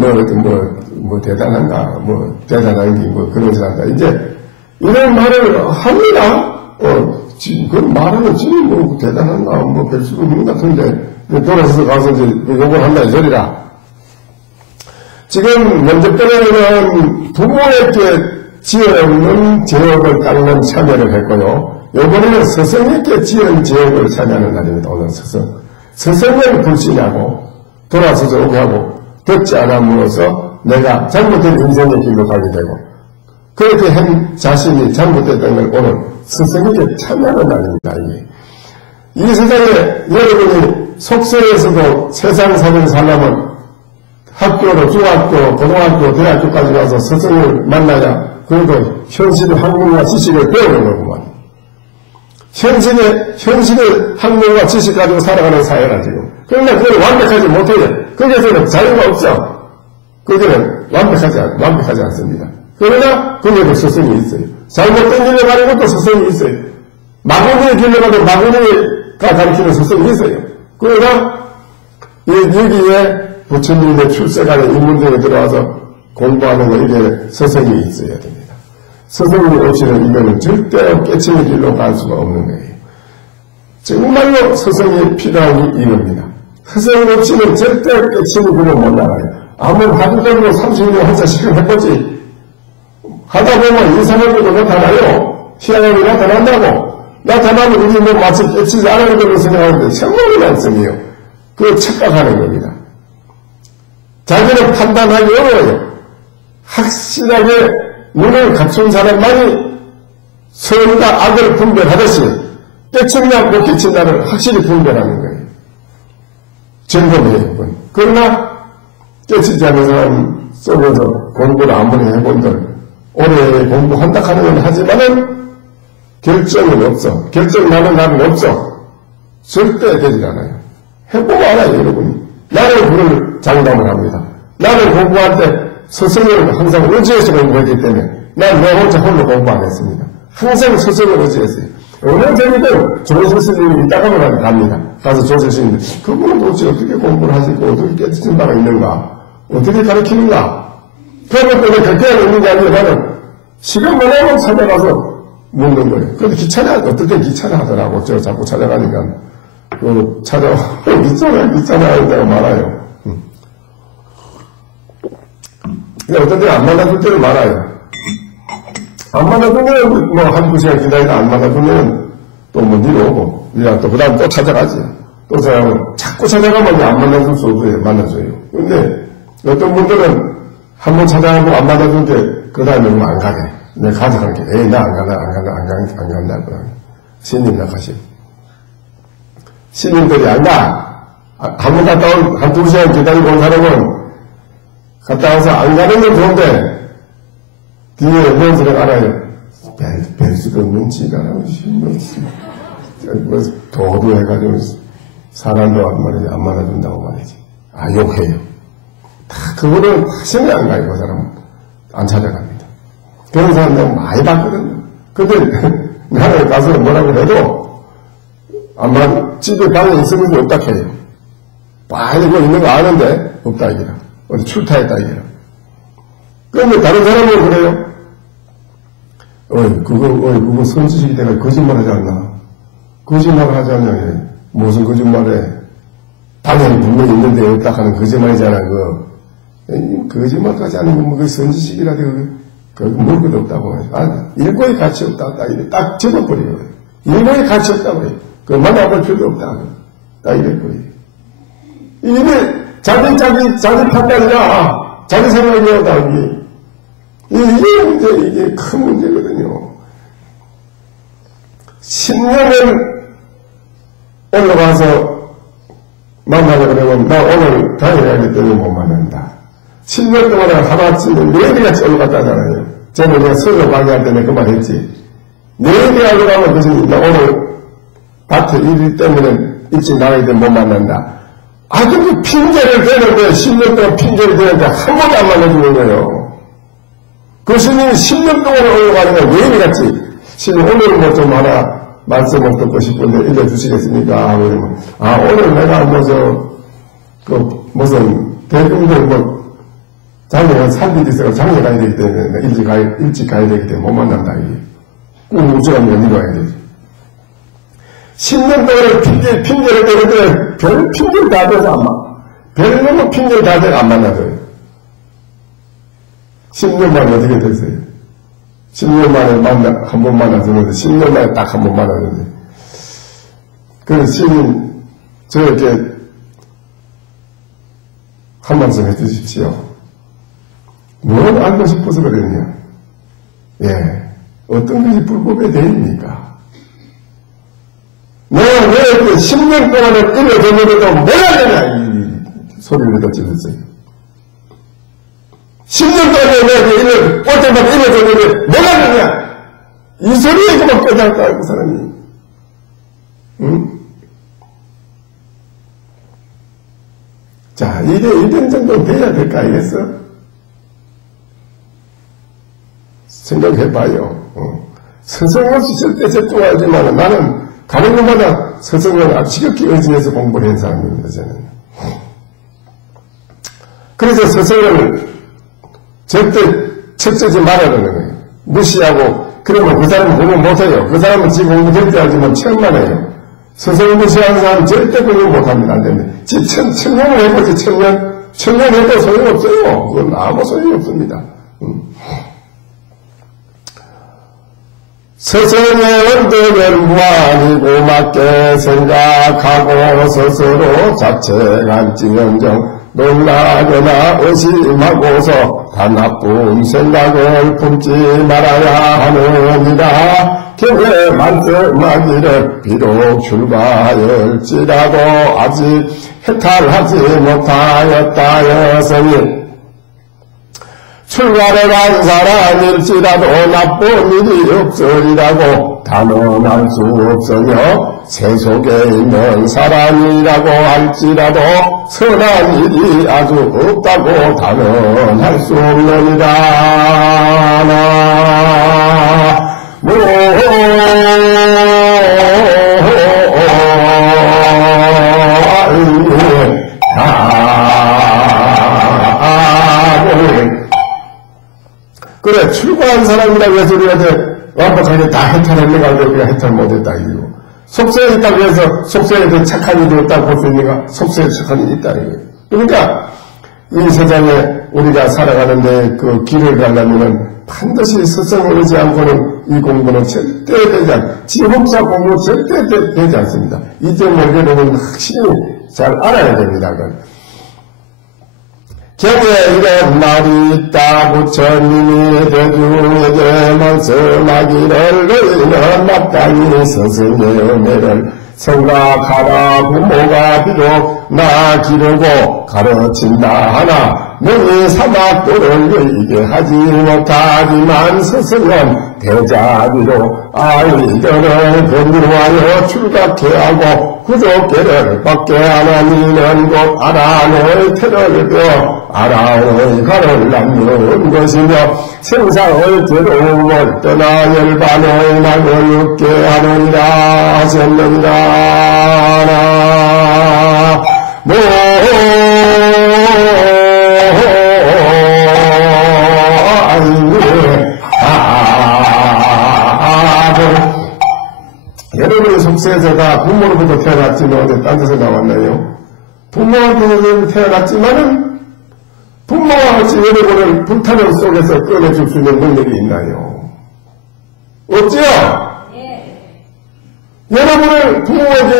대단한가, 대단한 게 그러지 않다. 이제, 이런 말을 합니다. 그 말하는 지는 대단한가, 별 수도 없는 것 같은데, 돌아서서 가서 이제 욕을 한다, 이 소리라. 지금 면접번에는 부모에게 지어놓는 제업을 닦는 참여를 했고요. 요번에는 스승에게 지은 제업을 참여하는 날입니다, 오늘 스승. 스승을 불신하고 돌아서서 오게 하고 듣지 않음으로써 내가 잘못된 인생의 길로 가게 되고 그렇게 한 자신이 잘못됐던 걸 오늘 스승에게 참여하는 날입니다. 이 세상에 여러분이 속세에서도 세상 사는 사람은 학교로 중학교, 고등학교, 대학교까지 가서 스승을 만나야 그래도 현실의 학문과 지식을 배우는 거구만. 현실의 학문과 지식 가지고 살아가는 사회라, 지금. 그러나 그걸 완벽하지 못해요. 거기에서는 자유가 없어. 거기는 완벽하지 않습니다. 그러나, 거기에도 스승이 있어요. 잘못된 길로 가는 것도 스승이 있어요. 마구니의 길로 가도 마구니가 가르치는 스승이 있어요. 그러나, 여기에 부처님의 출세가는 인문들에 들어와서 공부하는 거, 이게 스승이 있어야 됩니다. 스승이 없이는 이거는 절대 깨치는 길로 갈 수가 없는 거예요. 정말로 스승이 필요한 이겁니다. 스승 없이는 절대 깨치는 길로 못 나가요. 아무리 하루적으로 30년 한자씩을 해보지. 하다 보면 2, 3월부터 나타나요. 희한함이 나타난다고. 나타나면 우리 마치 깨치지 않은 걸로 생각하는데 정말로 난성이에요. 그걸 착각하는 겁니다. 자기는 판단하기 어려워요. 확실하게 눈을 갖춘 사람만이 선과 악을 분별하듯이 깨친다 못 깨친다를 확실히 분별하는 거예요. 점검해요. 그러나 깨치지 않는 사람 속에서 공부를 아무리 해본들 오래 공부한다 하는 건 하지만은 결정은 없어. 결정나는 날은 없어. 절대 되지 않아요. 해보고 알아요, 여러분이. 나는 그걸 장담을 합니다. 나는 공부할 때 스승을 항상 의지해서 공부했기 때문에 난 내 혼자 홀로 공부 안 했습니다. 항상 스승을 의지했어요. 어느 점이든 좋은 스승님이 있다고 하면 갑니다. 가서 좋은 스승님, 그분은 도대체 어떻게 공부를 하시고 어떻게 깨뜨린 바가 있는가? 어떻게 가르치는가? 그런 것 때문에 그렇게 있는 게 아니라 나는 시간만 하면 찾아가서 묻는 거예요. 근데 어떻게 귀찮아 하더라고. 제가 자꾸 찾아가니까. 귀찮아 했다고 말아요. 근데 어떤 때는 안 만나줄 때는 많아요. 안 만나주면 뭐 한두 시간 기다리다 안 만나주면 또 뭐 니로 오고 니가 또 그 다음 또 찾아가지. 또 자꾸 찾아가면 안 만나줄 수 없어요. 만나줘요. 근데 어떤 분들은 한 번 찾아가고 안 만나줄 때 그 다음에 안 가게. 내가 가져갈게. 에이 나 안 간다. 신님 나가시. 신님들이 안 가. 한 번 갔다 온 한두 시간 기다리고 온 사람은 갔다 와서 안 가는 건 좋은데 뒤에 뭔 소리가 알아요. 별 수도 없는 지가라고 신경 쓰고 뭐 도도해가지고 사람도 안 만나준다고 말이지. 아, 욕해요. 다 그거는 확신이 안 가요. 그 사람은 안 찾아갑니다. 그런 사람 내가 많이 봤거든요. 근데 나는 가서 뭐라고 해도 아마 집에 방에 있으면 없다 해요. 빨리 뭐 있는 거 아는데 없다 이기라. 어디 출타했다 이기라. 그런데 다른 사람은 그래요. 그거 선지식이 내가 거짓말 하지 않나? 거짓말 하지 않냐? 무슨 거짓말해? 당연히 분명히 있는데 없다 하는 거짓말이잖아. 거짓말까지 아니면 뭐 그 선지식이라도 물 것도 없다고. 일거의 가치 없다. 딱 접어버려요. 일거의 가치 없다고 해요. 만나볼 필요도 없다. 딱 이랬거든요. 이게 자기 판단이나 자기 생각이다. 이게 문제, 이게 큰 문제거든요. 10년을 올라가서 만나려고 그러면 나 오늘 다녀야기 때문에 못 만난다. 10년 동안 하나쯤은 내일같이 올라갔다잖아요. 저는 내가 서울 강의할 때 내가 그 말 했지. 내일이 하고 가면 그것이 나 오늘 밭에 일 때문에 일찍 나가기 때문에 못 만난다. 근데 핑계를 대는데 10년 동안 핑계를 대는데 한 번도 안 만나주는 거예요. 그 스님이 10년 동안 올라가니까 왜 이래같이 스님 오늘 뭐 좀 하나 말씀을 듣고 싶은데 일러주시겠습니까? 그러면 오늘 내가 무슨 대금들 장애가 살필이 있어서 장애 가야 되기 때문에 일찍 가야 되기 때문에 못 만난다. 꼭 우주가 연리로 해야 되지. 10년 동안 핑계를 대는데 별 핑계를 다 대서 안 만나. 별로는 핑계를 다 대서 안 만나줘요. 10년 만에 어떻게 됐어요? 10년 만에 한 번 만나주는데, 10년 만에 딱 한 번 만나주는데. 그래서 시인, 저에게 한 말씀 해 주십시오. 뭘 알고 싶어서 그랬냐? 어떤 것이 불법의 대입니까? 내가 왜 10년 동안에 일러줬는데도 뭐가 되냐? 이 소리를 더 질렀어요. 10년 동안에 내가 올 때마다 일러줬는데 뭐가 되냐? 이 소리에 그만 깨달았다, 그 사람이. 응? 자, 이게 1년 정도 돼야 될까, 알겠어? 생각해봐요. 스승 없이 절대 집중하지만 나는 가는 곳마다 스승을 지극히 의지해서 공부를 한 사람입니다, 저는. 그래서 스승을 절대 척지지 말아야 되는 거예요. 무시하고, 그러면 그 사람은 공부 못해요. 그 사람은 지 공부 절대 하지만 처음만 해요. 스승을 무시하는 사람은 절대 공부 못합니다. 안 됩니다. 청년을 해보지, 청년 해도 소용없어요. 그건 아무 소용이 없습니다. 스승의 언덕을 무한히 고맙게 생각하고 스스로 자책할지언정 놀라거나 의심하고서 다 나쁜 생각을 품지 말아야 하느니라. 경에 말씀하기를 비록 출가할지라도 아직 해탈하지 못하였다 하였으니 출가를 한 사람일지라도 나쁜 일이 없으리라고 단언할 수 없으며 세속에 있는 사람이라고 할지라도 선한 일이 아주 없다고 단언할 수 없느니라. 그래, 출가한 사람이라고 해서 우리한테 완벽하게 다 해탈했는가 하고 우리가 해탈 못했다, 이거. 속세에 있다고 해서 속세에 그 착한 일이 없다고 볼 수 있는가? 속세에 착한 일이 있다, 이거. 그러니까, 이 세상에 우리가 살아가는데 그 길을 가려면은 반드시 스승을 의지 않고는 이 공부는 절대 되지 않습니다. 지법사 공부 절대 되지 않습니다. 이 점을 여러분 확실히 잘 알아야 됩니다, 그건. 경에 이런 말이 있다. 부처님이 대중에게 말씀하기를 너희는 마땅히 스승의 은혜를 생각하라. 부모가 비록 나 기르고 가르친다 하나 너희 사막도를 이게 하지 못하지만 스승은 대자비로 아이들을 건드려하여 출가케 하고 구족계를 받게 하나니는 곧 아라노의 태를 배워 아라노의 가를 남는 것이며 생사의 괴로움을 떠나 열반의 낙을 얻게 하느니라 하셨느니라. 여러분의 속세에서가 부모로부터 태어났지만 어디 딴 데서 나왔나요? 부모한테 태어났지만은 부모와 같이 여러분을 불타는 속에서 꺼내줄 수 있는 능력이 있나요? 없지요? 여러분을 부모에게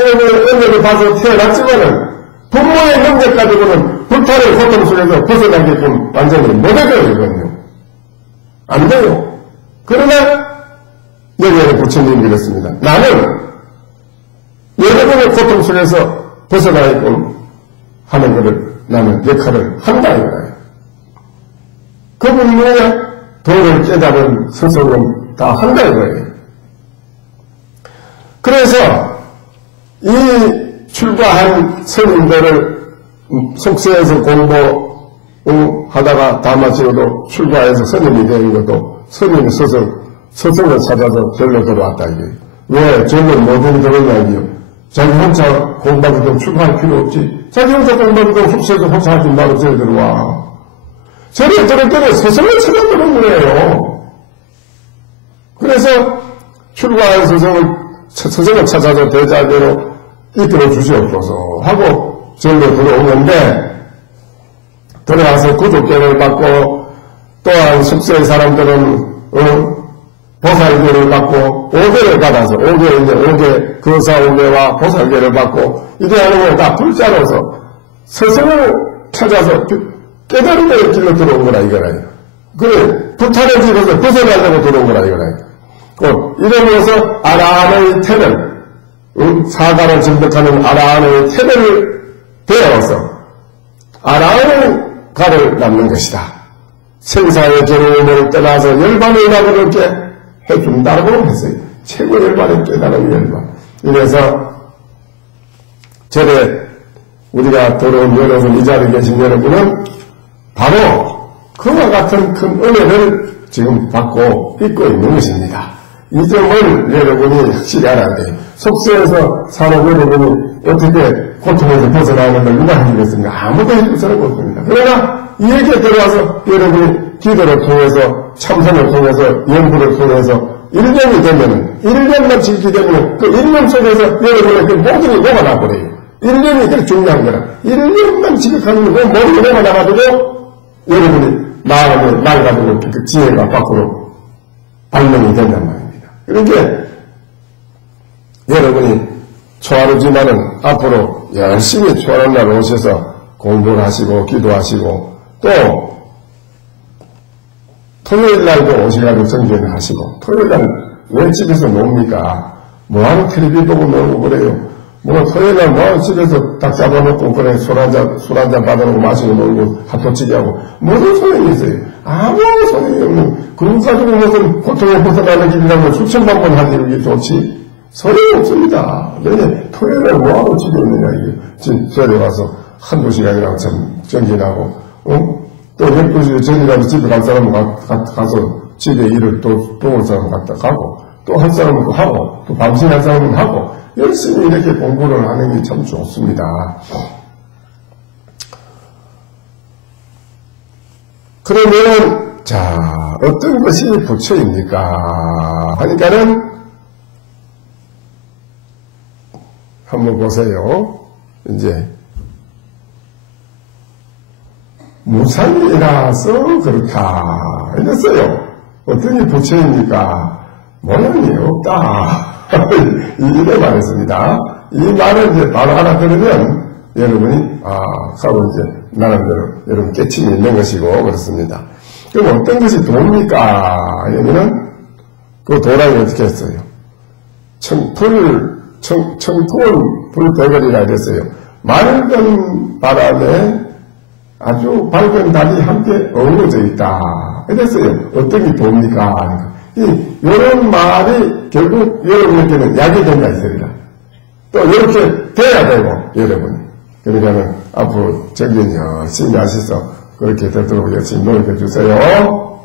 은혜를 받아서 태어났지만은 부모의 능력 가지고는 불타는 고통 속에서 벗어나게끔 완전히 못해줘요. 안 돼요. 그러나 여기에는 부처님이 이렇습니다. 나는 여러분의 고통 속에서 벗어나게끔 하는 것을 나는 역할을 한다 이거예요. 그분이 뭐냐? 도를 깨달은 스승은 다 한다 이거예요. 그래서 이 출가한 스님들을 속세에서 공부하다가 다 마치고도 출가해서 스님이 되는 것도 스님 스승을 찾아서 절로 들어왔다 이게. 왜 절로 모든 들어오냐 이게요. 자기 혼자 공부하기도 출가할 필요 없지. 자기 혼자 공부하기도 속세에서 혼자 하지 말고 절에 들어와. 절에 들을 때는 스승을 찾아 들어온 거예요. 그래서 출가한 스승을 찾아서 대자대로 이끌어 주시옵소서 하고 절로 들어오는데, 들어와서 구족계를 받고 또한 숙세의 사람들은 보살계를 받고 5계를 받아서 5계 이제 5계 거사 5계와 보살계를 받고 이래 하는 걸 다 불자로서 스승을 찾아서 깨달음의 길로 들어온 거라 이거라. 그래 불타는 집에서 벗어나려고 들어온 거라 이거라. 이러면서 아라한의 태를 사가를 증득하는 아라한의 태를 배워서 아라한의 가를 남는 것이다. 생사의 괴로움을 떠나서 열반의 낙을 얻게 해준다고 했어요. 최고 열반의 깨달은 열반. 이래서 절에 우리가 들어온 여러분, 이 자리에 계신 여러분은 바로 그와 같은 큰 은혜를 지금 받고 있고 있는 것입니다. 이 점을 여러분이 확실히 알아야 돼요. 속세에서 사는 여러분이 어떻게 고통에서 벗어나는 걸 누가 해주겠습니까? 아무도 해줄 사람이 없습니다. 그러나 이 얘기에 들어와서 여러분이 기도를 통해서 참선을 통해서 연구를 통해서 1년이 되면 1년만 지키게 되면 그 1년 속에서 여러분의 그 모든 게 녹아나버려요. 1년이 그렇게 중요한 거라. 1년만 지켜가는 거 모든 게 녹아나가지고 여러분이 마음을 맑아지고 그 지혜가 밖으로 발명이 된단 말입니다. 그러니까 여러분이 초하루지만은 앞으로 열심히 초하는 날 오셔서 공부를 하시고 기도하시고 또 토요일 날도 오셔가지고 정전을 하시고 토요일 날 왜 집에서 놉니까? 뭐하러 텔레비 보고 놀고 그래요? 뭐 토요일 날 뭐하러 집에서 딱 잡아놓고 그래 술 한잔 받아놓고 마시고 놀고 핫도치기 하고 무슨 소용이 있어요? 아무 소용이 없는 그거 가지고 무슨 고통에 벗어나는 길이라면 수천만 번 하는 게 좋지 소용이 없습니다. 근데 토요일 날 뭐하러 집에 있느냐 이게 지금 절에 가서 한두 시간이랑 참 정진하고 또 12시에 전이라도 집에 갈 사람은 가서 집에 일을 또 올 사람 갔다 가고 또 할 사람은 또 하고 또 밤새할 사람은 하고 열심히 이렇게 공부를 하는 게 참 좋습니다. 그러면은 자 어떤 것이 부처입니까? 하니까는 한번 보세요. 이제 무상이라서 그렇다 이랬어요. 어떤 부처입니까? 모양이 없다. 이래 말했습니다. 이 말을 이제 바로 알아들으면 여러분이 하고 이제 나름대로 여러분 깨침이 있는 것이고 그렇습니다. 그럼 어떤 것이 도입니까? 이러면은 그 도라고 어떻게 했어요? 청풍은 불대거리라 그랬어요. 맑은 바람에 아주 밝은 달이 함께 어우러져 있다. 그랬어요. 어떤 게 봅니까? 이런 말이 결국 여러분에게는 약이 된다 이 소리다. 또 이렇게 돼야 되고 여러분. 그러니까는 앞으로 정신 열심히 하셔서 그렇게 되도록 열심히 노력해 주세요.